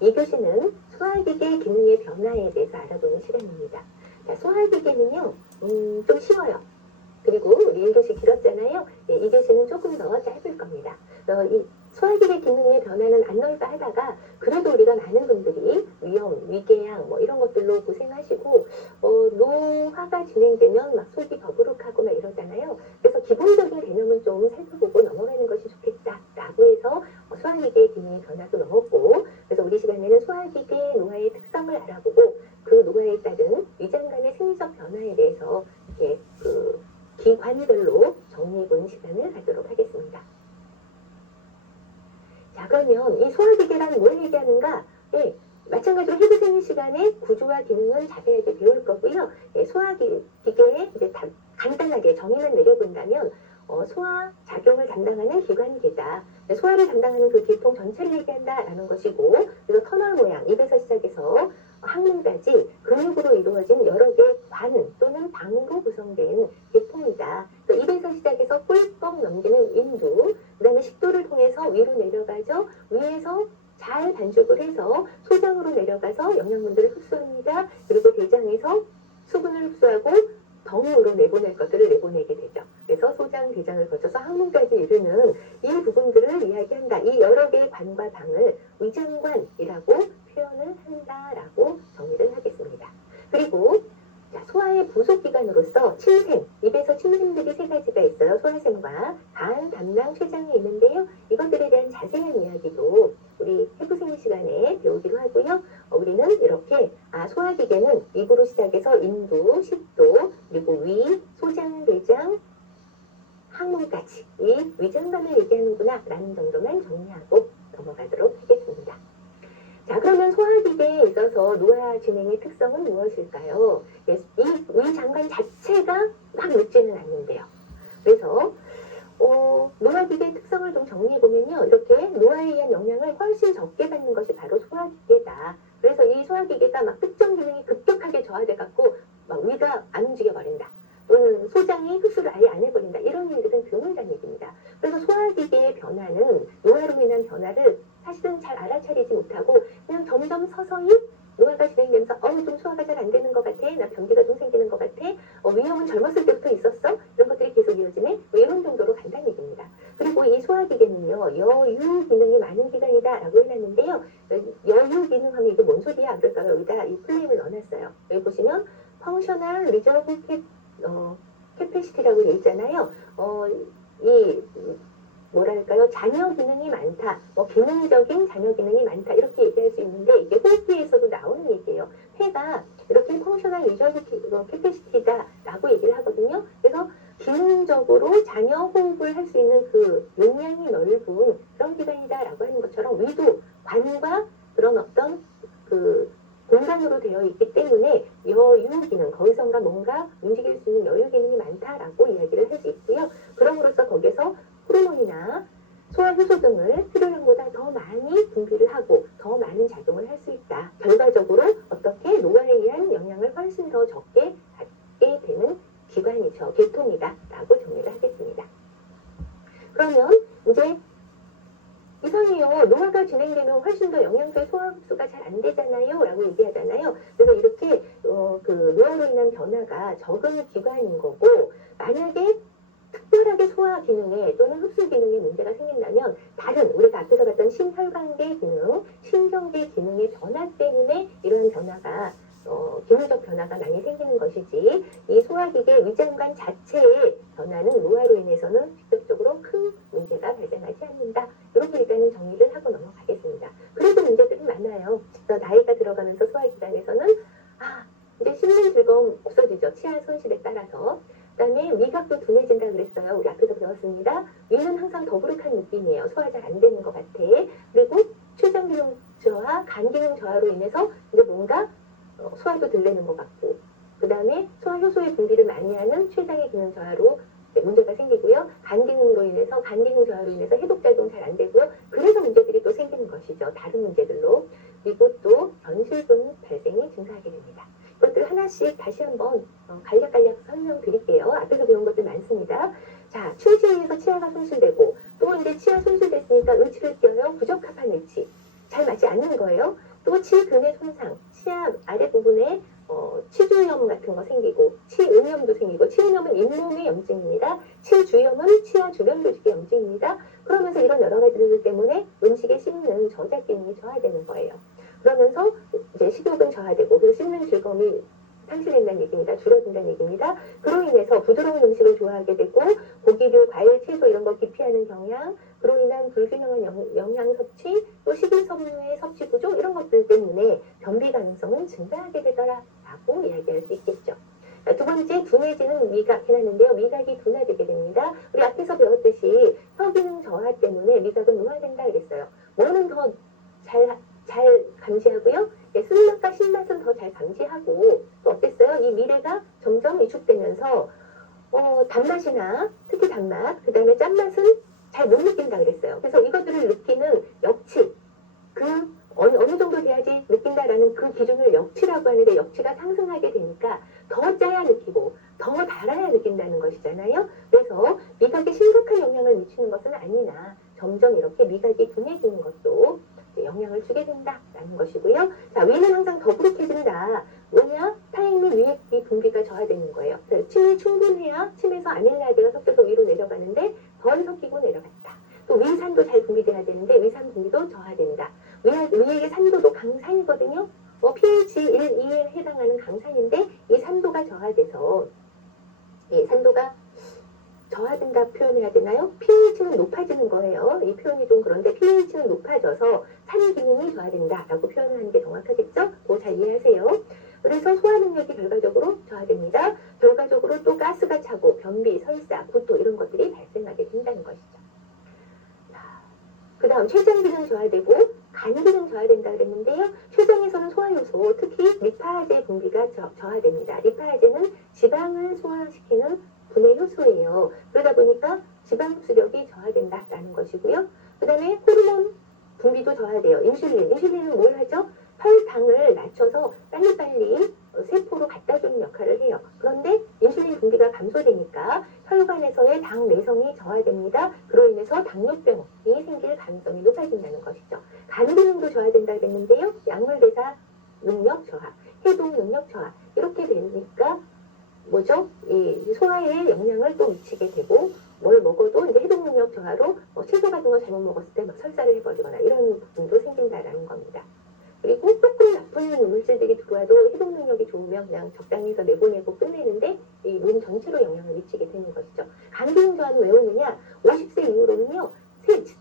2교시는 소화기계 기능의 변화에 대해서 알아보는 시간입니다. 자, 소화기계는요, 좀 쉬워요. 그리고 우리 1교시 길었잖아요. 예, 2교시는 조금 더 짧을 겁니다. 이 소화기계 기능의 변화는 안 넣을까 하다가 그래도 우리가 많은 분들이 위염, 위궤양 뭐 이런 것들로 고생하시고 노화가 진행되면 막 속이 더부룩하고 막 이러잖아요. 그래서 기본적인 개념은 좀 살펴보고 넘어가는 것이 좋겠다라고 해서 소화기계 기능의 변화도 넣었고, 그래서 우리 시간에는 소화기계 노화의 특성을 알아보고 그 노화에 따른 위장관의 생리적 변화에 대해서 이렇게 기관별로 정리해보는 시간을 갖도록 하겠습니다. 자, 그러면 이 소화기계란 뭘 얘기하는가? 예, 마찬가지로 해부생리 시간에 구조와 기능은 자세하게 배울 거고요. 예, 소화기계에 이제 간단하게 정의만 내려본다면 소화 작용을 담당하는 기관계다. 소화를 담당하는 그 계통 전체를 얘기한다라는 것이고, 그래서 터널 모양, 입에서 시작해서 항문까지 근육으로 이루어진 여러 개의 관 또는 방으로 구성된 계통이다. 입에서 시작해서 꿀꺽 넘기는 인두, 그 다음에 식도를 통해서 위로 내려가죠. 위에서 잘 반죽을 해서 소장으로 내려가서 영양분들을 흡수합니다. 그리고 대장에서 수분을 흡수하고 덩으로 내보낼 것들을 내보내게 되죠. 그래서 소장, 대장을 거쳐서 항문까지 이르는 이 부분들을 이야기한다. 이 여러 개의 관과 방을 위장관이라고 표현을 한다라고 정의를 하겠습니다. 그리고 자, 소화의 부속기관으로서 침샘, 입에서 침샘들이 세 가지가 있어요. 소화샘과 간, 담낭, 췌장이 있는데요. 이것들에 대한 자세한 이야기도 우리 해부생리 시간에 배우기로 하고요. 우리는 이렇게 소화기계는 입으로 시작해서 인두, 식도, 그리고 위, 소장, 대장, 항문까지 이 위장관을 얘기하는구나 라는 정도만 정리하고 넘어가도록 하겠습니다. 자, 그러면 소화기계에 있어서 노화 진행의 특성은 무엇일까요? 이 위장관 자체가 막 늙지는 않는데요. 그래서 노화기계의 특성을 좀 정리해보면요. 이렇게 노화에 의한 영향을 훨씬 적게 받는 것이 바로 소화기계다. 그래서 이 소화기계가 막 특정 기능이 급격하게 저하돼갖고 막 위가 안 움직여버린다. 또는 소장이 흡수를 아예 안 해버린다. 이런 일들은 드물다는 얘기입니다. 그래서 소화기계의 변화는 노화로 인한 변화를 사실은 잘 알아차리지 못하고 그냥 점점 서서히 노화가 진행되면서 좀 소화가 잘 안 되는 것 같아. 나 변비가 좀 생기는 것 같아. 위염은 젊었을 때부터 있었어. 이런 것들이 계속 이어지네. 이런 정도로 간다는 얘기입니다. 그리고 이 소화기계는요. 여유 기능이 많은 기관이다 라고 해놨는데요. 여유 기능 하면 이게 뭔 소리야? 그럴까 봐 여기다 이 플레임을 넣어놨어요. 여기 보시면 펑셔널 리저브 캐패시티라고 되어 있잖아요. 이 뭐랄까요? 잔여 기능이 많다. 기능적인 잔여 기능이 많다. 이렇게 얘기할 수 있는데 이게 호흡기에서도 나오는 얘기예요. 폐가 이렇게 펑셔널 리저브 캐패시티다 라고 얘기를 하거든요. 그래서 기능적으로 잔여 호흡을 할 수 있는 그 용량이 넓은 그런 기관이다 라고 하는 것처럼 위도 관과 그런 어떤 그 공간으로 되어 있기 때문에 여유 기능, 거기선가 뭔가 움직일 수 있는 여유 기능이 많다라고 이야기를 할 수 있고요. 그럼으로써 거기서 호르몬이나 소화효소 등을 필요량보다 더 많이 분비를 하고 더 많은 작용을 할 수 있다. 결과적으로 어떻게 노화에 의한 영향을 훨씬 더 적게 받게 되는 기관이죠. 계통이다 라고 정리를 하겠습니다. 그러면 이제 이상해요. 노화가 진행되면 훨씬 더 영양소의 소화 흡수가 잘 안 되잖아요 라고 얘기하잖아요. 그래서 이렇게 그 노화로 인한 변화가 적은 기관인 거고, 만약에 특별하게 소화 기능에 또는 흡수 기능에 문제가 생긴다면 다른 우리가 앞에서 봤던 심혈관계 기능, 신경계 기능의 변화 때문에 이러한 변화가 기능적 변화가 많이 생기는 것이지, 이 소화기계 위장관 자체의 변화는 노화로 인해서는 직접적으로 큰 문제가 발생하지 않는다. 이렇게 일단은 정리를 하고 넘어가겠습니다. 그래도 문제들이 많아요. 나이가 들어가면서 소화기관에서는 이제 씹는 즐거움 없어지죠. 치아 손실에 따라서. 그 다음에 미각도 둔해진다 그랬어요. 우리 앞에서 배웠습니다. 위는 항상 더부룩한 느낌이에요. 소화 잘 안 되는 것 같아. 그리고 췌장 기능 저하, 간 기능 저하로 인해서 이제 뭔가 소화도 덜 되는 것 같고, 그 다음에 소화 효소의 분비를 많이 하는 췌장의 기능 저하로 문제가 생기고요. 간 기능으로 인해서, 간 기능 저하로 인해서 해독작용 잘 안 되고요. 그래서 문제들이 또 생기는 것이죠. 다른 문제들로. 그리고 또 변실분 발생이 증가하게 됩니다. 이것들 하나씩 다시 한번 간략간략 설명드릴게요. 앞에서 배운 것들 많습니다. 자, 충치에 의해서 치아가 손실되고, 또 이제 치아 손실됐으니까 의치를 껴요. 부적합한 의치. 잘 맞지 않는 거예요. 그리고 치근의 손상, 치아 아랫부분에 치주염 같은 거 생기고 치은염도 생기고, 치은염은 잇몸의 염증입니다. 치주염은 치아 주변 조직의 염증입니다. 그러면서 이런 여러 가지들 때문에 음식에 씹는 저작 기능이 저하되는 거예요. 그러면서 이제 식욕은 저하되고, 그리고 씹는 즐거움이 상실된다는 얘기입니다. 줄어든다는 얘기입니다. 그로 인해서 부드러운 음식을 좋아하게 되고, 고기류, 과일, 채소 이런 거 기피하는 경향, 그로 인한 불균형한 영양 섭취, 또 식이섬유의 섭취 부족, 이런 것들 때문에 변비 가능성은 증가하게 되더라라고 이야기할 수 있겠죠. 두 번째, 둔해지는 미각이 나는데요. 미각이 둔화되게 됩니다. 우리 앞에서 배웠듯이 혀 기능 저하 때문에 미각은 노화된다 그랬어요. 뭐는 더 잘 감지하고요. 쓴맛과 신맛은 더 잘 감지하고, 또 어땠어요? 이 미래가 점점 위축되면서 단맛이나 특히 단맛, 그 다음에 짠맛은 잘 못 느낀다 그랬어요. 그래서 이것들을 느끼는 역치, 어느 정도 돼야지 느낀다라는 그 기준을 역치라고 하는데, 역치가 상승하게 되니까 더 짜야 느끼고 더 달아야 느낀다는 것이잖아요. 그래서 미각에 심각한 영향을 미치는 것은 아니나 점점 이렇게 미각이 둔해지는 것도 영향을 주게 된다라는 것이고요. 자, 위는 항상 더부룩해진다. 뭐냐? 타액 및 위액이 분비가 저하되는 거예요. 침이 충분해야 침에서 아밀라제가 섞여서 위로 내려가는데 덜 섞이고 내려갔다. 또 위산도 잘 분비돼야 되는데 위산 분비도 저하된다. 위액의 산도도 강산이거든요. pH 1, 2에 해당하는 강산인데 이 산도가 저하돼서, 산도가 저하된다 표현해야 되나요? pH는 높아지는 거예요. 이 표현이 좀 그런데 pH는 높아져서 산 기능이 저하된다라고 표현하는 게 정확하겠죠? 그거 잘 이해하세요. 그래서 소화 능력이 결과적으로 저하됩니다. 결과적으로 또 가스가 차고 변비, 설사, 구토 이런 것들이 발생하게 된다는 것이죠. 그 다음 췌장 기능 저하되고 간 기능 저하된다 그랬는데요. 췌장에서는 소화효소, 특히 리파제 분비가 저하됩니다. 리파제는 지방을 소화시키는 분해 효소예요. 그러다 보니까 지방 흡수력이 저하된다라는 것이고요. 그 다음에 호르몬 분비도 저하돼요. 인슐린은 뭘 하죠? 혈당을 낮춰서 빨리빨리 세포로 갖다주는 역할을 해요. 그런데 인슐린 분비가 감소되니까 혈관에서의 당 내성이 저하됩니다. 그로 인해서 당뇨병이 생길 가능성이 높아진다는 것이죠. 간 기능도 저하된다 그랬는데요. 약물대사 능력 저하, 해독 능력 저하, 이렇게 되니까 뭐죠? 이 소화에 영향을 또 미치게 되고, 뭘 먹어도 이제 해독 능력 저하로 채소 같은 거 잘못 먹었을 때 막 설사를 해버리거나 이런 부분도 생긴다라는 겁니다. 그리고 조금 나쁜 물질들이 들어와도 해독 능력이 좋으면 그냥 적당히 해서 내보내고 끝내는데 이 몸 전체로 영향을 미치게 되는 것이죠. 간 기능 저하는 왜 오느냐? 50세 이후로는요,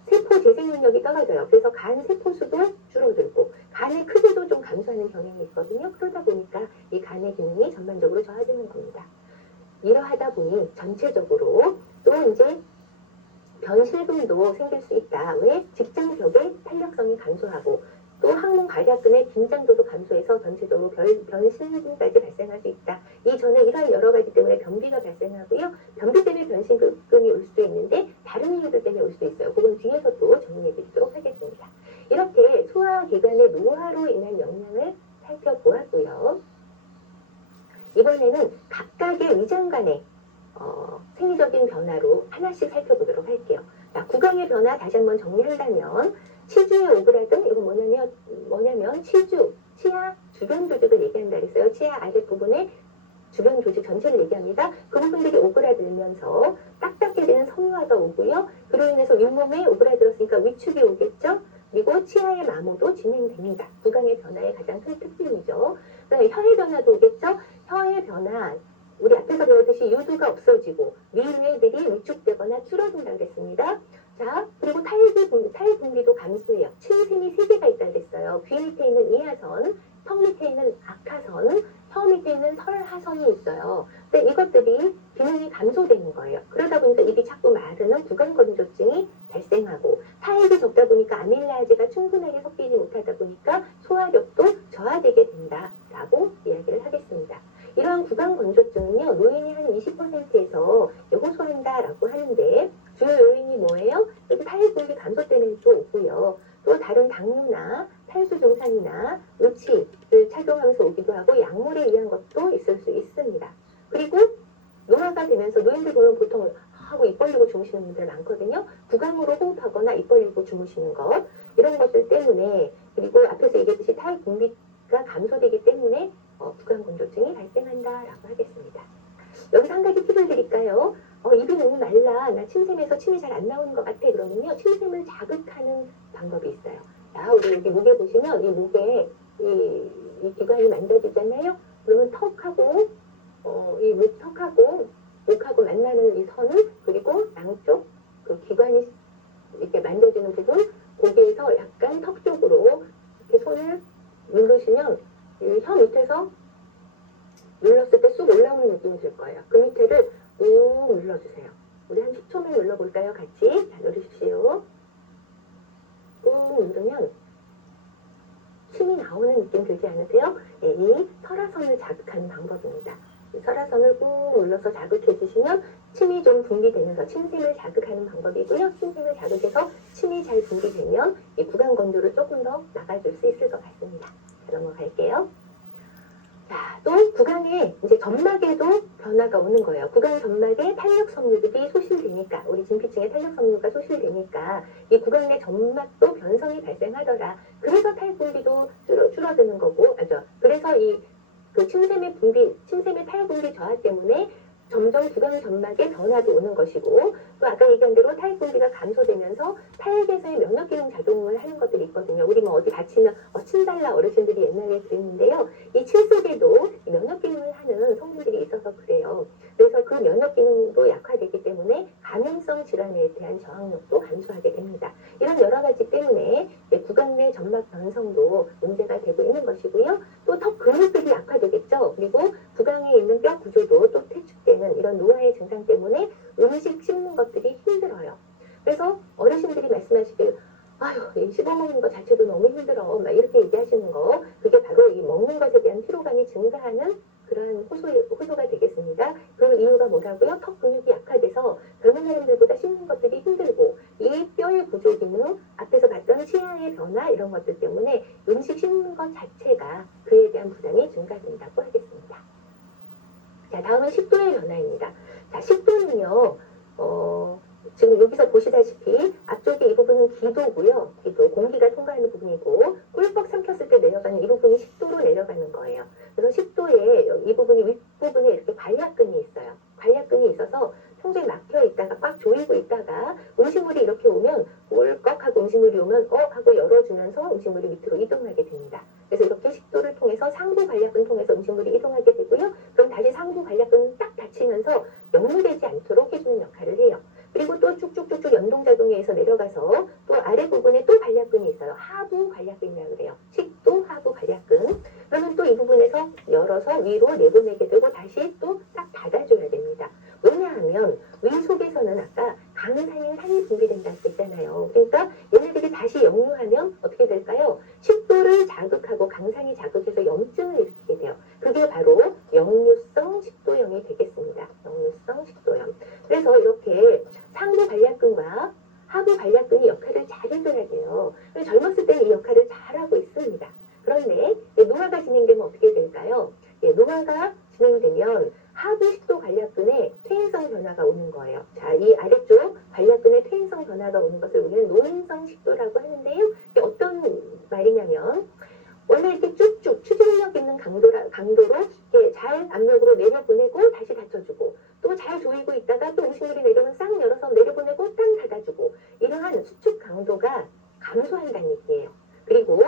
세포 재생 능력이 떨어져요. 그래서 간 세포 수도 줄어들고 간의 크기도 좀 감소하는 경향이 있거든요. 그러다 보니까 이 간의 기능이 전반적으로 저하되는 겁니다. 이러하다 보니 전체적으로 또 이제 변실금도 생길 수 있다. 왜? 직장 벽의 탄력성이 감소하고 또 항문 발약근의 긴장도도 감소해서 전체적으로 변실금까지 발생할 수 있다. 이전에 이러한 여러 가지 때문에 변비가 발생하고요. 변비 때문에 변실금이 올 수도 있는데 다른 이유들 때문에 올 수도 있어요. 그건 뒤에서 또 정리해 드리도록 하겠습니다. 이렇게 소화기관의 노화로 인한 영향을 살펴보았고요. 이번에는 각각의 위장관의 생리적인 변화로 하나씩 살펴보도록 할게요. 자, 구강의 변화 다시 한번 정리한다면 치주의 오그라듦, 이건 뭐냐면 치아 주변 조직을 얘기한다 그랬어요. 치아 아랫부분에 주변 조직 전체를 얘기합니다. 그 부분들이 오그라들면서 딱딱해지는 섬유화가 오고요. 그로 인해서 윗몸에 오그라들었으니까 위축이 오겠죠. 그리고 치아의 마모도 진행됩니다. 구강의 변화의 가장 큰 특징이죠. 그다음에 혀의 변화도 오겠죠. 혀의 변화, 우리 앞에서 배웠듯이 유두가 없어지고 미유애들이 위축되거나 줄어든다 그랬습니다. 자, 그리고 타액 분비도 감소해요. 침샘이 3개가 있다 그랬어요. 귀 밑에 있는 이하선, 턱 밑에 있는 악하선, 혀 밑에 있는 설하선이 있어요. 근데 이것들이 기능이 감소되는 거예요. 그러다 보니까 입이 자꾸 마르는 구강건조증이 발생하고, 타액이 적다 보니까 아밀라제가 충분하게 섞이지 못하다 보니까 소화력도 저하되게 된다라고 이야기를 하겠습니다. 이러한 구강건조증은요, 노인이 한 20%에서 호소한다라고 하는데, 주요 요인이 뭐예요? 타액 분비 감소 때문에도 오고요. 또 다른 당뇨나 탈수 증상이나 의치를 착용하면서 오기도 하고 약물에 의한 것도 있을 수 있습니다. 그리고 노화가 되면서 노인들 보면 보통 하고 입 벌리고 주무시는 분들 많거든요. 구강으로 호흡하거나 입 벌리고 주무시는 것, 이런 것들 때문에, 그리고 앞에서 얘기했듯이 타입 분비가 감소되기 때문에 구강건조증이 발생한다라고 하겠습니다. 여기서 한 가지 팁을 드릴까요? 입이 너무 말라, 나 침샘에서 침이 잘 안 나오는 것 같아. 그러면요, 침샘을 자극하는 방법이 있어요. 자, 우리 여기 목에 보시면 이 목에 이 기관이 만져지잖아요. 그러면 턱하고 이 목하고 만나는 이 선을, 그리고 양쪽 그 기관이 이렇게 만져지는 부분, 거기에서 약간 턱 쪽으로 이렇게 손을 누르시면 이 혀 밑에서 눌렀을 때 쑥 올라오는 느낌이 들 거예요. 그 밑에를 꾹 눌러주세요. 우리 한 10초만 눌러볼까요? 같이. 자, 누르십시오. 꾹 누르면 침이 나오는 느낌 들지 않으세요? 네, 이 설화선을 자극하는 방법입니다. 이 설화선을 꾹 눌러서 자극해 주시면 침이 좀 분비되면서 침샘을 자극하는 방법이고요. 침샘을 자극해서 침이 잘 분비되면 이 구강 건조를 조금 더 나가줄 수 있을 것 같습니다. 자, 넘어갈게요. 자, 또 구강에 이제 점막에도 변화가 오는 거예요. 구강 점막에 탄력 섬유들이 소실되니까, 우리 진피층에 탄력 섬유가 소실되니까 이 구강 내 점막도 변성이 발생하더라. 그래서 탈분비도 줄어드는 거고, 그래서 그 침샘의 탈 분비 저하 때문에 점점 구강 점막에 변화도 오는 것이고, 또 아까 얘기한 대로 탈 분비가 감소되면서 탈계에서의 면역 기능 작용을 하는 것들이 있거든요. 우리 뭐 어디 다치면 침 달라 어르신들이 옛날에 그랬는데요. 이 침 속에도 면역 기능을 하는 성분들이 있어서 그래요. 그래서 그 면역 기능도 약화되기 때문에 감염성 질환에 대한 저항력도 감소하게 됩니다. 이런 여러 가지 때문에 구강 내 점막 변성도 문제가 되고 있는 것이고요. 또 턱 근육들이 약화되겠죠. 그리고 구강에 있는 뼈 구조도 또 퇴축되는 이런 노화의 증상 때문에 음식 씹는 것들이 힘들어요. 그래서 어르신들이 말씀하시길, 아유, 씹어먹는 것 자체도 너무 힘들어, 막 이렇게 얘기하시는 거, 그게 바로 이 먹는 것에 대한 피로감이 증가하는 그러한 호소가 되겠습니다. 그 이유가 뭐라고요? 턱 근육이 약화돼서 젊은 사람들보다 씹는 것들이 힘들고, 이 뼈의 구조 기능, 앞에서 봤던 치아의 변화, 이런 것들 때문에 음식 씹는 것 자체가 그에 대한 부담이 증가된다고 하겠습니다. 자, 다음은 식도의 변화입니다. 자, 식도는요, 지금 여기서 보시다시피 앞쪽에 이 부분은 기도고요. 기도, 공기가 통과하는 부분이고, 꿀꺽 삼켰을 때 내려가는 이 부분이 식도로 내려가는 거예요. 그래서 식도에 이 부분이 윗부분에 이렇게 관략근이 있어요. 관략근이 있어서 평소에 막혀 있다가 꽉 조이고 있다가 음식물이 이렇게 오면 꿀꺽 하고 음식물이 오면 하고 열어주면서 음식물이 밑으로 이동하게 됩니다. 그래서 이렇게 식도를 통해서 상부 관략근 통해서 음식물이 이동하게 되고요. 그럼 다시 상부 관략근은 딱 닫히면서 역류되지 않도록 해주는 역할을 해요. 그리고 또 쭉쭉쭉쭉 연동작용에 의해서 내려가서 또 아래 부분에 또 관략근이 있어요. 하부 관략근이라고 그래요. 식도 하부 관략근. 그러면 또 이 부분에서 열어서 위로 내보내게 되고 다시 또 딱 닫아줘야 됩니다. 왜냐하면 위 속에서는 아까 강산인 산이 분비된다고 했잖아요. 그러니까 얘네들이 다시 역류하면 어떻게 될까요? 식도를 자극하고 강산이 자극해서 염증을 일으키게 돼요. 그게 바로 역류성 식도염이 되겠습니다. 역류성 식도염. 그래서 이렇게 상부 관략근과 하부 관략근이 역할을 잘 해줘야 돼요. 젊었을 때는 이 역할을 잘하고 있습니다. 그런데 노화가 진행되면 어떻게 될까요? 노화가 진행되면 하부 식도 관략근에 퇴행성 변화가 오는 거예요. 자, 이 아래쪽 관략근에 퇴행성 변화가 오는 것을 우리는 노인성 식도라고 하는데요. 이게 어떤 말이냐면 원래 이렇게 쭉쭉 추진력 있는 강도로 이렇게 잘 압력으로 내려보내고 다시 닫혀주고 또 잘 조이고 있다가 또 음식물이 내려오면 싹 열어서 내려보내고 딱 닫아주고 이러한 수축 강도가 감소한다는 얘기예요. 그리고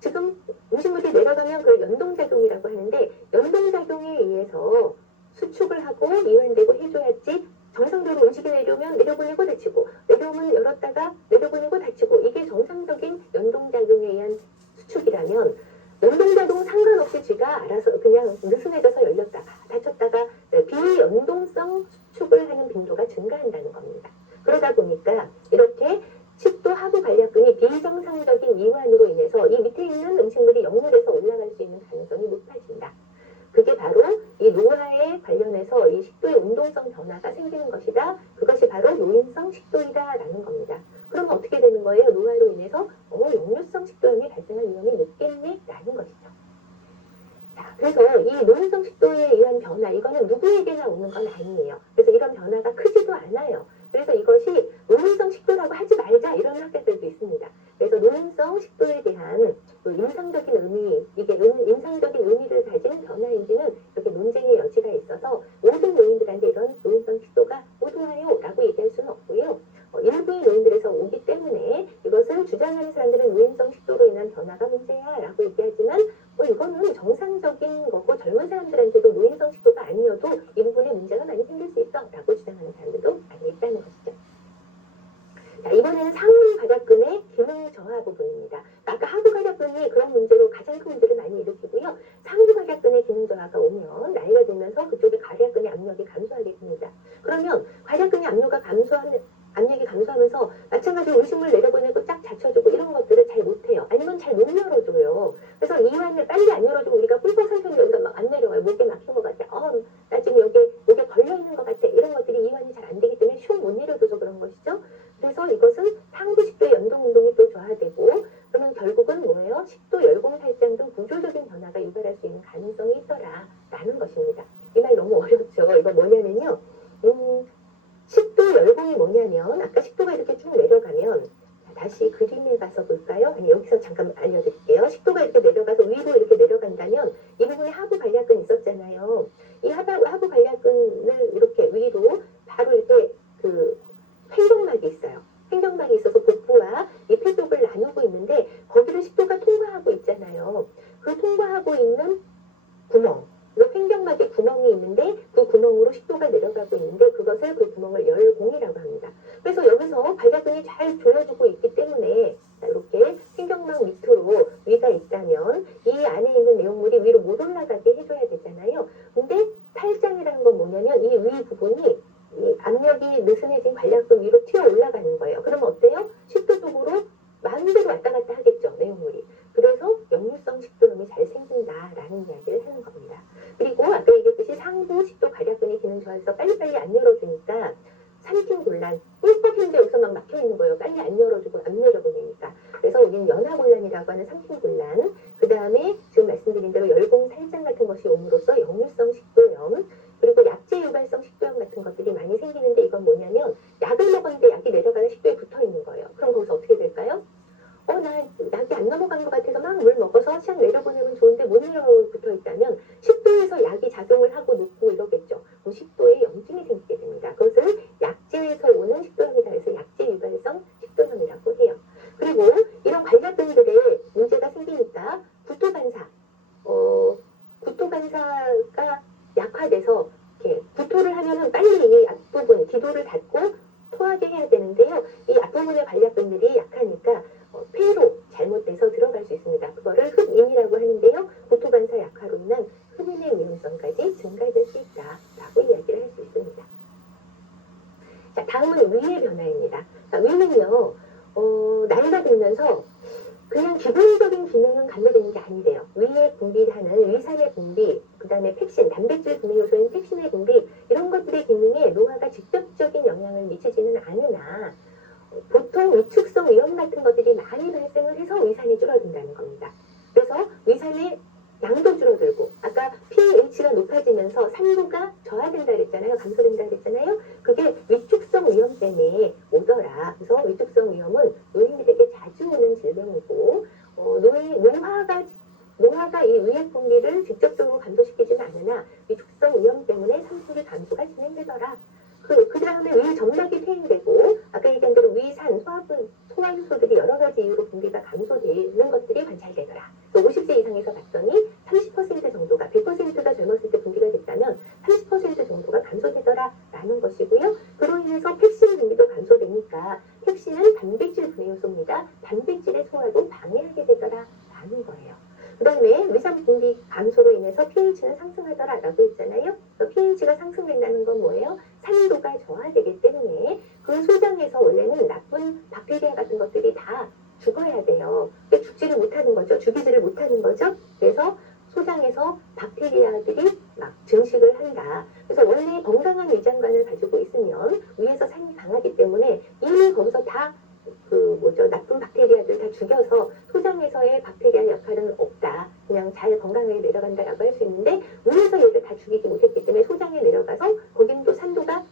지금 음식물이 내려가면 그걸 연동작용이라고 하는데 연동작용에 의해서 수축을 하고 이완되고 해줘야지 정상적으로 음식이 내려오면 내려보내고 닫히고 내려오면 열었다가 내려보내고 닫히고 이게 정상적인 연동작용에 의한 수축이라면 연동작용 상관없이 쥐가 알아서 그냥 느슨해져서 열렸다가 닫혔다가 비연동성 수축을 하는 빈도가 증가한다는 겁니다. 그러다 보니까 이렇게 식도 하부 관략근이 비정상적인 이완으로 인해서 이 밑에 있는 음식물이 역류돼서 올라갈 수 있는 가능성이 높아진다. 그게 바로 이 노화에 관련해서 이 식도의 운동성 변화가 생기는 것이다. 그것이 바로 노인성 식도이다라는 겁니다. 그러면 어떻게 되는 거예요? 노화로 인해서 역류성 식도염이 발생할 위험이 높겠네? 라는 것이죠. 자, 그래서 이 노인성 식도에 의한 변화, 이거는 누구에게나 오는 건 아니에요. 그래서 이런 변화가 크지도 않아요. 그래서 이것이 노인성 식도라고 하지 말자 이런 학자들도 있습니다. 그래서 노인성 식도에 대한 그 임상적인 의미, 이게 임상적인 의미를 가진 변화인지는 이렇게 논쟁의 여지가 있어서 모든 노인들한테 이런 노인성 식도가 모두 와요라고 얘기할 수는 없고요. 일부의 노인들에서 오기 때문에 이것을 주장하는 사람들은 노인성 식도로 인한 변화가 문제야라고 얘기하지만 이거는 정상적인 거고 젊은 사람들한테도 노인성 식도가 아니어도 이 부분에 문제가 많이 생길 수 있어라고 주장하는 사람들도 많이 있다는 것이죠. 자, 이번에는 상위 괄약근의 기능 저하 부분입니다. 아까 하부 괄약근이 그런 문제로 가장 큰 문제를 많이 일으키고요. 상부 괄약근의 기능 저하가 오면 나이가 들면서 그쪽에 괄약근의 압력이 감소하게 됩니다. 그러면 괄약근의 압력이 감소하면서 마찬가지로 음식물 내려보내고 쫙 닫혀주고 이런 것들을 잘 못해요. 아니면 잘 못 열어줘요. 그래서 이완을 빨리 안 열어주고 우리가 꿀꺽 선생님 여기가 막 안 내려가요. 목에 막힌 것 같아. 나 지금 여기 목에 걸려있는 것 같아. 이런 것들이 이완이 잘 안 되기 때문에 슉 못 내려줘서 그런 것이죠. 그래서 이것은 상부 식도의 연동 운동이 또 저하되고 그러면 결국은 뭐예요? 식도 열공 살장 등 구조적인 변화가 유발할 수 있는 가능성이 있더라라는 것입니다. 이 말 너무 어렵죠. 이거 뭐냐면요. 식도 열공이 뭐냐면 아까 식도가 이렇게 쭉 내려가면 다시 그림에 가서 볼까요? 아니 여기서 잠깐 알려드릴게요. 식도가 이렇게 내려가서 위로 이렇게 내려간다면 이 부분에 하부 관략근 있었잖아요. 이 하부 관략근을 이렇게 위로 바로 이렇게 횡격막이 있어요. 횡격막이 있어서 복부와 이 쪽을 나누고 있는데 거기를 식도가 통과하고 있잖아요. 그 통과하고 있는 구멍, 횡격막에 구멍이 있는데 그 구멍으로 식도가 내려가고 있는데 그것을 그 구멍을 열공이라고 합니다. 그래서 여기서 관략근이 잘 조여주고 있기 때문에 이렇게 횡격막 밑으로 위가 있다면 이 안에 있는 내용물이 위로 못 올라가게 해줘야 되잖아요. 근데 탈장이라는 건 뭐냐면 이 위 부분이 이 압력이 느슨해진 관략근 위로 튀어 올라가는 거예요. 그러면 어때요? 식도 쪽으로 마음대로 왔다 갔다 하겠죠, 내용물이. 그래서 역류성 식도염이 잘 생긴다라는 이야기를 하는 겁니다. 그리고 아까 얘기했듯이 상부 식도 관략근이 기능 저하해서 빨리빨리 안 열어주니까 삼킨 곤란, 꿀꺽 했는데 여기서 막 막혀있는 거예요. 빨리 안 열어주고 안 내려보내니까. 그래서 우리는 연하곤란이라고 하는 삼킨 곤란, 그 다음에 지금 말씀드린 대로 열공 살장 같은 것이 옴으로써 역류성 식도염, 그리고 약제 유발성 식도염 같은 것들이 많이 생기는데 이건 뭐냐면 약을 먹었는데 약이 내려가는 식도에 붙어있는 거예요. 그럼 거기서 어떻게 될까요? 나 약이 안 넘어간 것 같아서 막 물 먹어서 시약 내려보내면 좋은데 못 내려가고 붙어있다면 식도에서 약이 작용을 하고 눕고 이러겠죠. 그럼 식도에 염증이 생기게 됩니다. 그것을 약제에서 오는 식도염이다 해서 약제 유발성 식도염이라고 해요. 그리고 이런 관략근들에 문제가 생기니까 구토반사가 약화돼서 이렇게 구토를 하면은 빨리 이 앞부분 기도를 닫고 토하게 해야 되는데요. 이 앞부분의 관략근들이 약하니까 폐로 잘못돼서 들어갈 수 있습니다. 그거를 흡인이라고 하는데요. 구토반사 약화로 인한 흡인의 위험성까지 증가될 수 있다라고 이야기를 할 수 있습니다. 자, 다음은 위의 변화입니다. 자, 위는요. 나이가 들면서 그냥 기본적인 기능은 감소되는 게 아니래요. 위에 분비하는 위산의 분비, 그 다음에 펙신, 단백질 분해 요소인 펙신의 분비 이런 것들의 기능에 노화가 직접적인 영향을 미치지는 않으나 보통 위축성 위염 같은 것들이 많이 발생을 해서 위산이 줄어든다는 겁니다. 그래서 위산의 양도 줄어들고 아까 pH가 높아지면서 산도가 저하된다 그랬잖아요. 감소된다 그랬잖아요. 그게 위축성 위염 때문에 오더라. 그래서 위축성 위염은 노인들에게 자주 오는 질병이고 노화가 이 위액 분비를 직접적으로 감소시키지는 않으나 위축성 위염 때문에 산소의 감소가 진행되더라. 그 다음에 위 점막이 퇴행되고 아까 얘기한 대로 위산, 소화효소들이 여러 가지 이유로 분비가 감소되는 것들이 관찰되더라. 50세 이상에서 봤더니 30% 정도가 100%가 젊었을 때 분비가 됐다면 30% 정도가 감소되더라 라는 것이고요. 그로 인해서 펙신 분비도 감소되니까 펙신은 단백질 분해요소입니다. 단백질의 소화도 방해하게 되더라 라는 거예요. 그 다음에 위산 분비 감소로 인해서 pH는 상승하더라 라고 했잖아요. pH가 상승된다는 건 뭐예요? 산도가 저하되기 때문에 그 소장에서 원래는 나쁜 박테리아 같은 것들이 다 죽어야 돼요. 죽지를 못하는 거죠. 죽이지를 못하는 거죠. 그래서 소장에서 박테리아들이 막 증식을 한다. 그래서 원래 건강한 위장관을 가지고 있으면 위에서 산이 강하기 때문에 이미 거기서 다 나쁜 박테리아들 다 죽여서 소장에서의 박테리아 역할은 없다. 그냥 잘 건강하게 내려간다라고 할 수 있는데 위에서 얘를 다 죽이지 못했기 때문에 소장에 내려가서 거기는 또 산도가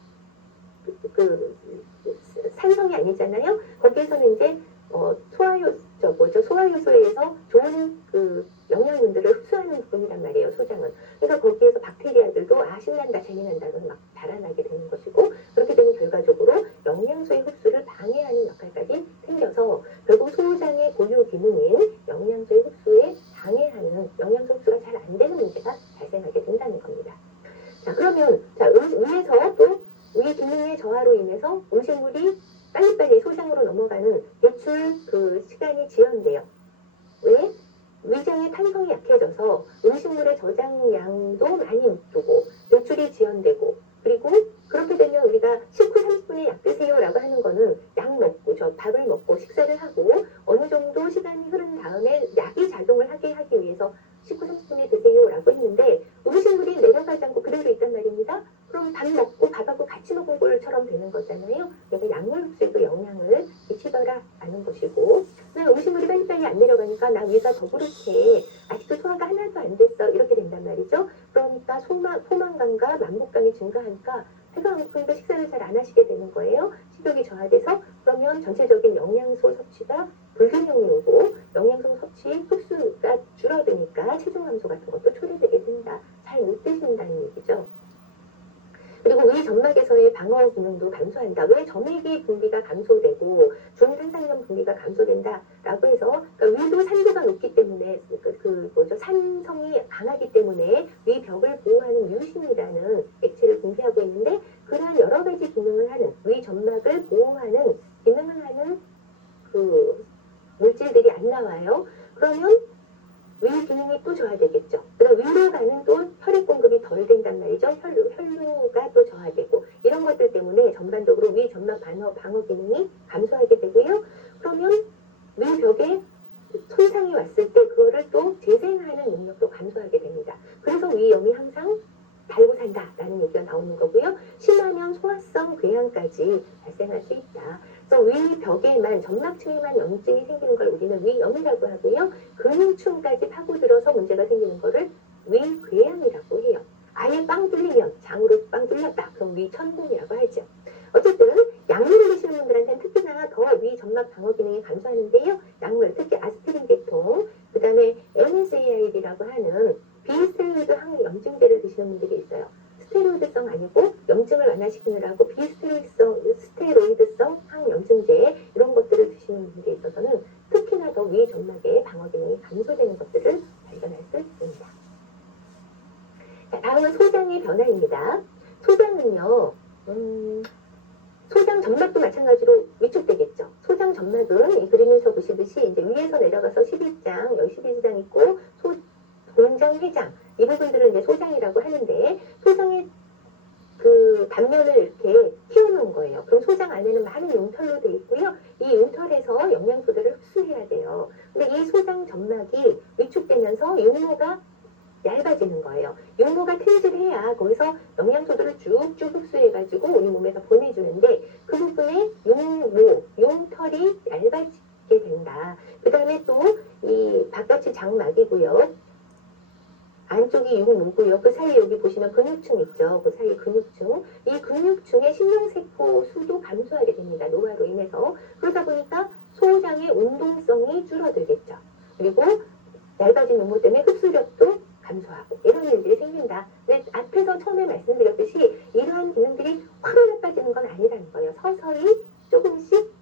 산성이 아니잖아요. 거기에서는 이제 소화효소에서 좋은 그 영양분들을 흡수하는 부분이란 말이에요, 소장은. 그러니까 거기에서 박테리아들도 신난다, 재미난다, 그래서 막 자라나게 되는 것이고, 그렇게 되면 결과적으로 영양소의 흡수를 방해하는 역할까지 생겨서 결국 소장의 고유 기능인 영양소의 흡수에 방해하는, 영양소 흡수가 잘 안 되는 문제가 발생하게 된다는 겁니다. 자, 그러면 위에서 또 위 기능의 저하로 인해서 음식물이 빨리빨리 소장으로 넘어가는 배출 그 시간이 지연돼요. 왜? 위장의 탄성이 약해져서 음식물의 저장량도 많이 못 두고 배출이 지연되고, 그리고 그렇게 되면 우리가 식후 30분에 약 드세요라고 하는 거는 약 먹고 밥을 먹고 식사를 하고 어느 정도 시간이 흐른 다음에 약이 작용을 하게 하기 위해서 식후 30분에 드세요라고 했는데 음식물이 내려가지 않고 그대로 있단 말입니다. 그럼 밥 먹고 밥하고 같이 먹은 것처럼 되는 거잖아요. 그러니까 약물 흡수에도 영향을 미치더라라는 것이고, 음식물이 빨리빨리 안 내려가니까 나 위가 더 부룩해, 아직도 소화가 하나도 안 됐어, 이렇게 된단 말이죠. 그러니까 포만감과 만복감이 증가하니까 배가 안 고프니까 식사를 잘 안 하시게 되는 거예요. 식욕이 저하돼서. 그러면 전체적인 영양소 섭취가 불균형이 오고 영양소 섭취 흡수가 줄어드니까 체중 감소 같은 것도 초래되게 된다. 잘 못 드신다는 얘기죠. 그리고 위 점막에서의 방어 기능도 감소한다. 왜 점액의 분비가 감소되고 중탄산염 분비가 감소된다라고 해서, 그러니까 위도 산도가 높기 때문에 산성이 강하기 때문에 위 벽을 보호하는 뮤신이라는 액체를 분비하고 있는데, 그러한 여러 가지 기능을 하는, 위 점막을 보호하는 기능을 하는 그 물질들이 안 나와요. 그러면 위 기능이 또 저하되겠죠. 그러니까 위로 가는 또 혈액 공급이 덜 된단 말이죠. 혈류가 또 저하되고, 이런 것들 때문에 전반적으로 위 점막 방어 기능이 감소하게 되고요. 그러면 위 벽에 손상이 왔을 때 그거를 또 재생하는 능력도 감소하게 됩니다. 그래서 위염이 항상 달고 산다라는 얘기가 나오는 거고요. 심하면 소화성 궤양까지 발생할 수 있다. 그래서 위 벽에만, 점막층에만 염증이 생기는 걸 우리는 위염이라고 하고요. 근육층까지 파고들어서 문제가 생기는 거를 위궤양이라고 해요. 아예 빵 뚫리면, 장으로 빵 뚫렸다, 그럼 위천공이라고 하죠. 어쨌든 약물을 드시는 분들한테는 특히나 더 위 점막 방어 기능이 감소하는데요. 약물, 특히 아스피린 계통, 그 다음에 NSAID라고 하는 비스테로이드 항염증제를 드시는 분들이 있어요. 스테로이드성 아니고 염증을 완화시키느라고 비스테로이드성 항염증제, 이런 것들을 드시는 분들에 있어서는 특히나 더 위 점막의 방어 기능이 감소되는 것들을 발견할 수 있습니다. 자, 다음은 소장의 변화입니다. 소장은요, 소장 점막도 마찬가지로 위축되겠죠. 소장 점막은 이 그림에서 보시듯이 이제 위에서 내려가서 11장, 여기 12장 있고, 공장, 회장, 이 부분들을 이제 소장이라고 하는데, 소장의 그 단면을 이렇게 틔워놓은 거예요. 그럼 소장 안에는 많은 융털로 되어 있고요. 이 융털에서 영양소들을 흡수해야 돼요. 근데 이 소장 점막이 위축되면서 융모가 얇아지는 거예요. 융모가 튼실해야 거기서 영양소들을 쭉쭉 흡수해가지고 우리 몸에서 보내주는데, 그 부분에 융털이 얇아지게 된다. 그 다음에 또 이 바깥이 장막이고요. 안쪽이 융모고요. 그 사이에 여기 보시면 근육층 있죠. 그 사이 근육층. 이 근육층의 신경세포 수도 감소하게 됩니다. 노화로 인해서. 그러다 보니까 소장의 운동성이 줄어들겠죠. 그리고 얇아진 융모 때문에 흡수력도 감소하고, 이런 일들이 생긴다. 근데 앞에서 처음에 말씀드렸듯이 이러한 기능들이 확 나빠지는 건 아니라는 거예요. 서서히 조금씩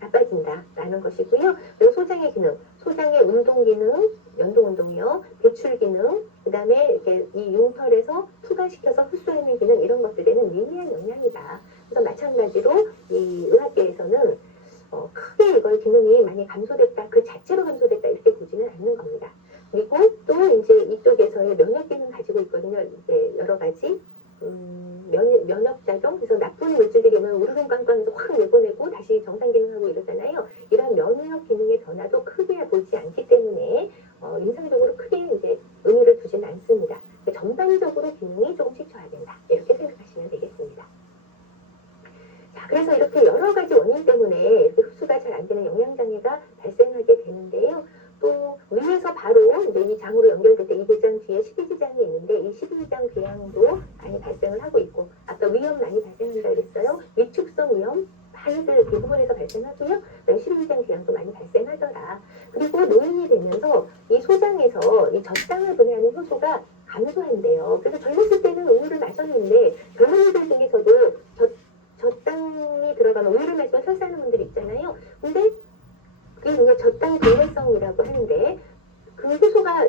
나빠진다라는 것이고요. 그리고 소장의 기능, 소장의 운동 기능, 연동 운동이요, 배출 기능, 그 다음에 이렇게 이 융털에서 투과시켜서 흡수하는 기능, 이런 것들에는 미미한 영향이다. 그래서 마찬가지로 이 의학계에서는 크게 이걸 기능이 많이 감소됐다, 그 자체로 감소됐다, 이렇게 보지는 않는 겁니다. 그리고 또 이제 이쪽에서의 면역 기능 가지고 있거든요. 이제 여러 가지 면역작용, 그래서 나쁜 물질들이 오면 우르릉 꽝꽝해서 확 내보내고 다시 정상 기능하고 이러잖아요. 이런 면역 기능의 변화도 크게 보지 않기 때문에 임상적으로 크게 이제 의미를 두지는 않습니다. 전반적으로 기능이 조금씩 저하된다, 이렇게 생각하시면 되겠습니다. 자, 그래서 이렇게 여러 가지 원인 때문에 이렇게 흡수가 잘 안 되는 영양장애가 발생하게 되는데요. 또 위에서 바로 이제 이 장으로 연결될 때 이 대장 뒤에 12지장이 있는데, 이 12지장 궤양도 많이 발생을 하고 있고, 아까 위염 많이 발생한다 그랬어요. 위축성 위염 많이들 대부분에서 발생하고요. 실비장 기량도 많이 발생하더라. 그리고 노인이 되면서 이 소장에서 이 젖당을 분해하는 효소가 감소한대요. 그래서 젊었을 때는 우유를 마셨는데 젊은이들 중에서도 젖당이 들어가는 우유를 마시면 설사하는 분들이 있잖아요. 근데 그게 그냥 젖당 분해성이라고 하는데 그 효소가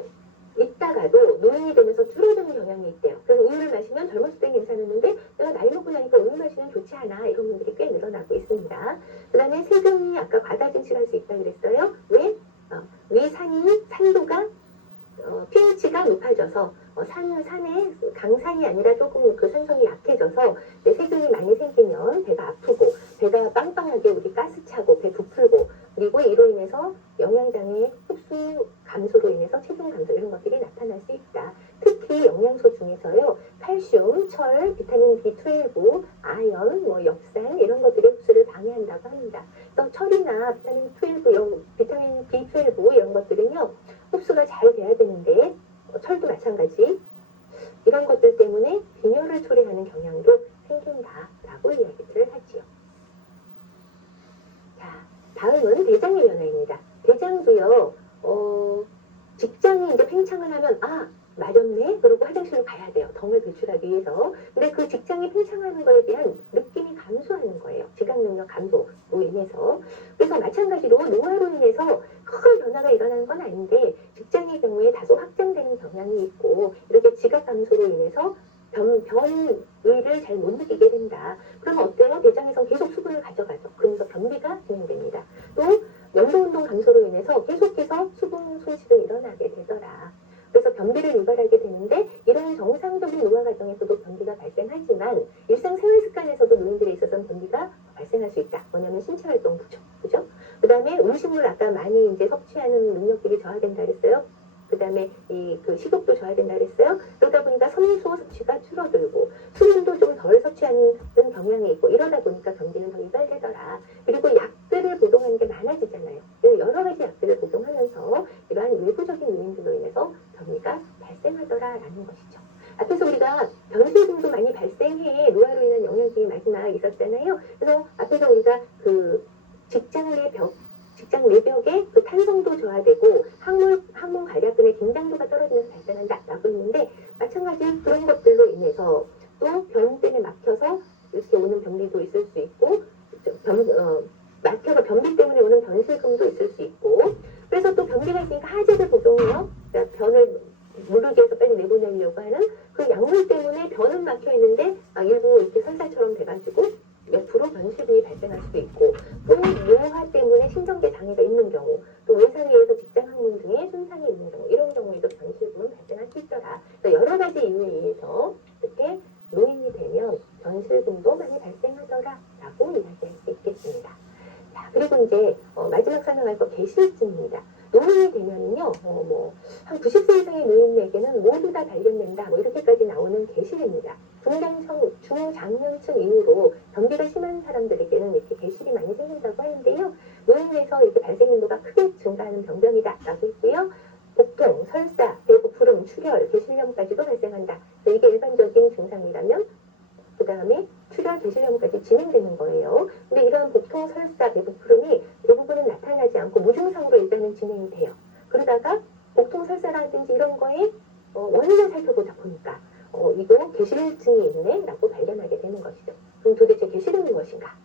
있다가도 노인이 되면서 줄어드는 경향이 있대요. 그래서 우유를 마시면 젊었을 땐 괜찮았는데 내가 나이 먹고 나니까 우유 마시면 좋지 않아 이런 분들이 꽤 늘어나고 있습니다. 그 다음에 세균이 아까 과다 증식할 수 있다고 그랬어요. 왜? 위산이 산도가 pH가 높아져서 산에 강산이 아니라 조금 그 산성이 약해져서 세균이 많이 생기면 배가 아프고 배가 빵빵하게 우리 가스 차고 배 부풀고 그리고 이로 인해서 영양장애 흡수 감소로 인해서 체중 감소 이런 것들이 나타날 수 있다. 특히 영양소 중에서요 칼슘, 철, 비타민 B12, 아연, 엽산 이런 것들의 흡수를 방해한다고 합니다. 그래서 철이나 비타민 B12 이런 것들은요 흡수가 잘 돼야 되는데 철도 마찬가지 이런 것들 때문에 빈혈을 초래하는 경향도 생긴다라고 이야기를 하지요. 자, 다음은 대장의 변화입니다. 대장도요, 직장이 이제 팽창을 하면 마렵네? 그러고 화장실로 가야 돼요. 덤을 배출하기 위해서. 근데 그 직장이 팽창하는 거에 대한 느낌이 감소하는 거예요. 지각 능력 감소로 인해서. 그래서 마찬가지로 노화로 인해서 큰 변화가 일어나는 건 아닌데 직장의 경우에 다소 확장되는 경향이 있고 이렇게 지각 감소로 인해서 변의를 잘 못 느끼게 된다. 그러면 어때요? 대장에서 계속 수분을 가져가죠. 그러면서 변비가 진행됩니다. 또 연소운동 감소로 인해서 계속해서 수분 손실이 일어나게 되더라. 그래서 변비를 유발하게 되는데 이런 정상적인 노화 과정에서도 변비가 발생하지만 일상생활 습관에서도 노인들에 있어서는 변비가 발생할 수 있다. 뭐냐면 신체활동 부족, 그죠? 그 다음에 음식물 아까 많이 이제 섭취하는 능력들이 저하된다 그랬어요. 그 다음에 그 식욕도 저하된다 그랬어요. 그러다 보니까 섬유 섭취가 줄어들고 수분도 좀 덜 섭취하는 경향이 있고 이러다 보니까 변비는 더 유발되더라. 그리고 약들을 복용하는 게 많아지잖아요. 여러 가지 약들을 복용하면서 이러한 외부적인 요인들로 인해서 변비가 발생하더라라는 것이죠. 앞에서 우리가 변실금도 많이 발생해 노화로 인한 영양증이 마지막 있었잖아요. 그래서 앞에서 우리가 그 직장 내벽의 그 탄성도 저하되고 항문 관략근의 긴장도가 떨어지면서 발생한다라고 했는데 마찬가지 그런 것들로 인해서 또 변 때문에 막혀서 이렇게 오는 변비도 있을 수 있고 막혀서 변비 때문에 오는 변실금도 있을 수 있고 그래서 또 변비가 있으니까 하제를 복용해요. 그러니까 변을 모르게 해서 빨리 내보내려고 하는 그 약물 때문에 변은 막혀 있는데 일부 이렇게 설사처럼 돼가지고 옆으로 변실금이 발생할 수도 있고 또 노화 때문에 신경계 장애가 있는 경우 또 외상에 의해서 직장 항문 등에 손상이 있는 경우 이런 경우에도 변실금은 발생할 수 있더라. 여러 가지 이유에 의해서 이렇게 노인이 되면 변실금도 많이 발생하더라 라고 이야기할 수 있겠습니다. 자, 그리고 이제 마지막 설명할 거 계실증입니다. 노인이 되면은요, 한 90세 이상의 노인에게는 모두 다 발견된다, 이렇게까지 나오는 계실입니다. 중장년층 이후로 변비가 심한 사람들에게는 이렇게 계실이 많이 생긴다고 하는데요. 노인에서 이렇게 발생 빈도가 크게 증가하는 병변이다라고 했고요. 복통, 설사, 배고프름, 출혈, 계실염까지도 발생한다. 이게 일반적인 증상이라면 그 다음에 출혈, 계실염까지 진행되는 거예요. 근데 이런 복통, 설사, 배고프름이 대부분은 나타나지 않고 무증상으로 일단은 진행이 돼요. 그러다가 복통, 설사라든지 이런 거에 원인을 살펴보다 보니까 이거 계실증이 있네 라고 발견하게 되는 것이죠. 그럼 도대체 계실은 무엇인가?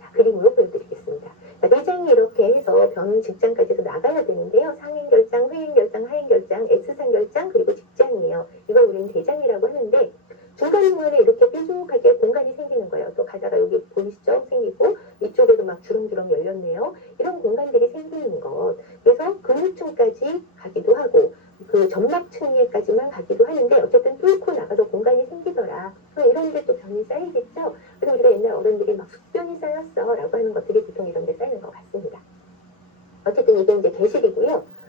자, 그림으로 보여드리겠습니다. 자, 내장이 이렇게 해서 변 직장까지 해서 나가야 되는데요. 상행결장, 회행결장, 하행결장, S상결장 그리고 직장이에요. 이걸 우리는 대장이라고 하는데 중간중간에 이렇게 뾰족하게 공간이 생기는 거예요. 또 가다가 여기 보이시죠? 생기고 이쪽에도 막 주렁주렁 열렸네요. 이런 공간들이 생기는 것. 그래서 근육층까지 가기도 하고 그 점막층에까지만 가기도 하는데 어쨌든 뚫고 나가서 공간이 생기더라. 이런 데 또 변이 쌓이겠죠? 그래서 우리가 옛날 어른들이 막 숙변이 쌓였어 라고 하는 것들이 보통 이런 데 쌓이는 것 같습니다. 어쨌든 이게 이제 계실이고요.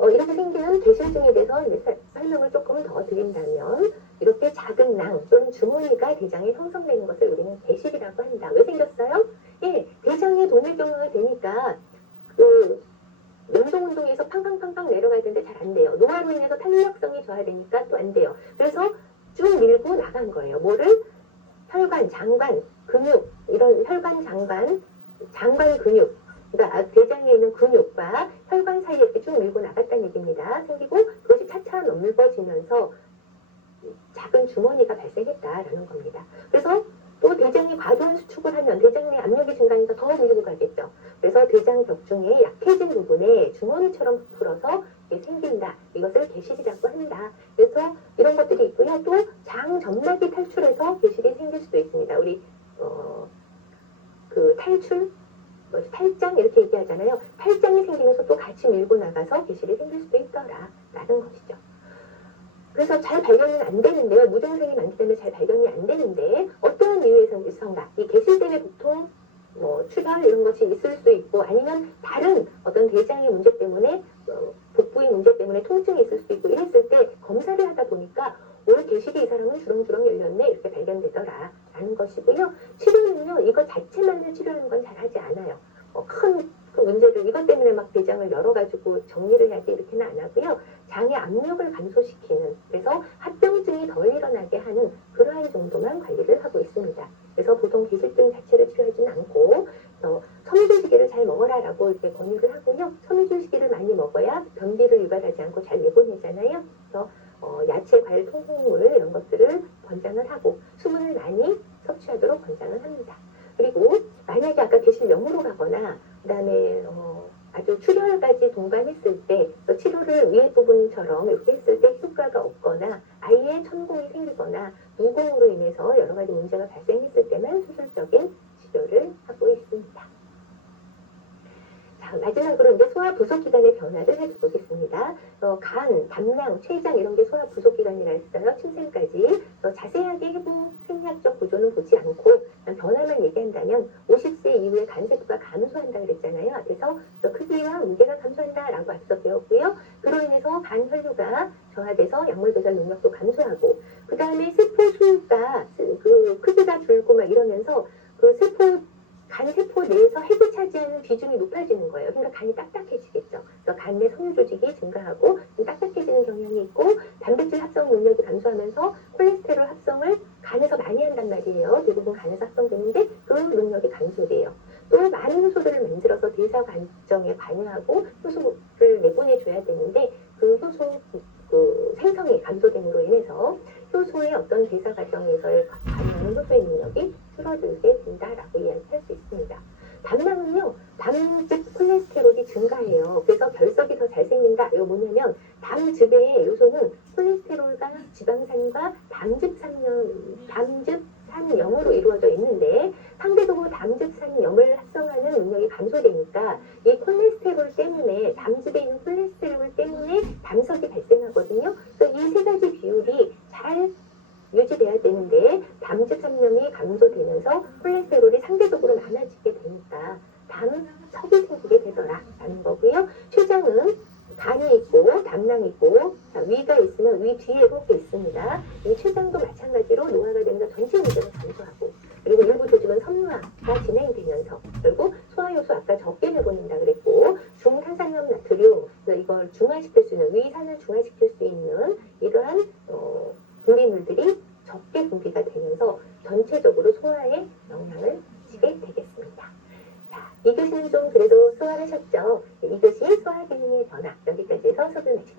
이렇게 생기는 계실증에 대해서 이제 설명을 조금 더 드린다면 이렇게 작은 낭 또는 주머니가 대장에 형성되는 것을 우리는 계실이라고 한다. 왜 생겼어요? 예, 대장에 동맥경화가 되니까 그 연동운동에서 팡팡팡팡 내려가야 되는데 잘 안 돼요. 노화로 인해서 탄력성이 저하되니까 또 안 돼요. 그래서 쭉 밀고 나간 거예요. 뭐를? 혈관, 장관, 근육, 이런 혈관, 장관, 장관 근육, 그러니까 대장에 있는 근육과 혈관 사이에 이렇게 쭉 밀고 나갔다는 얘기입니다. 생기고 그것이 차차 넓어지면서 작은 주머니가 발생했다라는 겁니다. 그래서 또 대장이 과도한 수축을 하면 대장 내 압력이 증가하니까 더 밀고 가겠죠. 그래서 대장 벽중에 약해진 부분에 주머니처럼 부풀어서 생긴다. 이것을 개실이라고 한다. 그래서 이런 것들이 있고요. 또 장 점막이 탈출해서 개실이 생길 수도 있습니다. 우리 그 탈출, 탈장 이렇게 얘기하잖아요. 탈장이 생기면서 또 같이 밀고 나가서 개실이 생길 수도 있더라라는 것이죠. 그래서 잘 발견은 안 되는데요. 무증상이 많기 때문에 잘 발견이 안 되는데 어떠한 이유에서인가? 이 개실 때문에 보통 출혈 이런 것이 있을 수 있고 아니면 다른 어떤 대장의 문제 때문에 복부의 문제 때문에 통증이 있을 수 있고 이랬을 때 검사를 하다 보니까 올 개실이 이 사람은 주렁주렁 열렸네 이렇게 발견되더라라는 것이고요. 치료는요. 이거 자체만을 치료하는 건 잘하지 않아요. 큰 문제를 이것 때문에 막 대장을 열어가지고 정리를 해야지 이렇게는 안 하고요. 장의 압력을 감소시키는 그래서 합병증이 덜 일어나게 하는 그러한 정도만 관리를 하고 있습니다. 그래서 보통 개실증 자체를 치료하지는 않고 섬유줄기를 잘 먹어라라고 이렇게 권유를 하고요. 섬유줄기를 많이 먹어야 변비를 유발하지 않고 잘 내보내잖아요. 그래서 야채, 과일, 통곡물 이런 것들을 권장을 하고 수분을 많이 섭취하도록 권장을 합니다. 그리고 만약에 아까 개실염으로 가거나 그다음에 아주 출혈까지 동반했을 때 치료를 위에 부분처럼 이렇게 했을 때 효과가 없거나 아예 천공이 생기거나 무공으로 인해서 여러 가지 문제가 발생했을 때만 수술적인 치료를 하고 있습니다. 자, 마지막으로 이제 소화 부속 기관의 변화를 살펴보겠습니다. 간, 담낭, 췌장 이런 게 소화 부속 기관이라 했어요. 침샘까지 자세하게 해부 생리학적 구조는 보지 않고 변화만 얘기한다면 50세 이후에 간 세포가 감소한다 그랬잖아요. 앞에서 크기와 무게가 감소한다라고 앞서 배웠고요. 그로 인해서 간 혈류가 저하돼서 약물 배설 능력도 감소하고 그 다음에 세포 수가 그 크기가 줄고 막 이러면서 그 간 세포 내에서 핵을 차지하는 비중이 높아지는 거예요. 그러니까 간이 딱딱해지겠죠. 그래서 간 내 섬유 조직이 증가하고 딱딱해지는 경향이 있고 단백질 합성 능력이 감소하면서 콜레스테롤 합성을 간에서 많이 한단 말이에요. 대부분 간에서 합성되는데 그 능력이 감소돼요. 또 많은 효소들을 만들어서 대사 과정에 관여하고 효소를 내보내줘야 되는데 그 효소 생성이 감소됨으로 인해서 효소의 어떤 대사 과정에서의 관여하는 효소의 능력이 줄어들게 된다라고 이야기할 수 있습니다. 담낭은요, 담즙 콜레스테롤이 증가해요. 그래서 결석이 더 잘 생긴다. 이거 뭐냐면 담즙의 요소는 콜레스테롤과 지방산과 담즙산염으로 이루어져 있는데 상대적으로 담즙산염을 합성하는 능력이 감소되니까 이 콜레스테롤 때문에 담즙에 있는 콜레스테롤 때문에 담석이 발생하거든요. 그래서 이 세 가지 비율이 잘 유지돼야 되는데 담즙산염이 감소되면서 콜레스테롤이 상대적으로 많아지게 되니까 담석이 생기게 되더라라는 거고요. 췌장은 간이 있고 담낭이 있고 위가 있으면 위 뒤에 이렇게 있습니다. 이 췌장도 마찬가지로 노화가 되면서 전체 문제가 감소하고 그리고 일부 조직은 섬유화가 진행되면서 결국 소화효소 아까 적게 내보낸다 그랬고 중탄산염 나트륨 이걸 중화시킬 수 있는 위산을 중화시킬 수 있는 이러한 분비물들이 적게 분비가 되면서 전체적으로 소화에 영향을 미치게 되겠습니다. 자, 이 교시는 좀 그래도 소화하셨죠? 이 교시 소화 기능의 변화 여기까지 해서 수업을 마치겠습니다.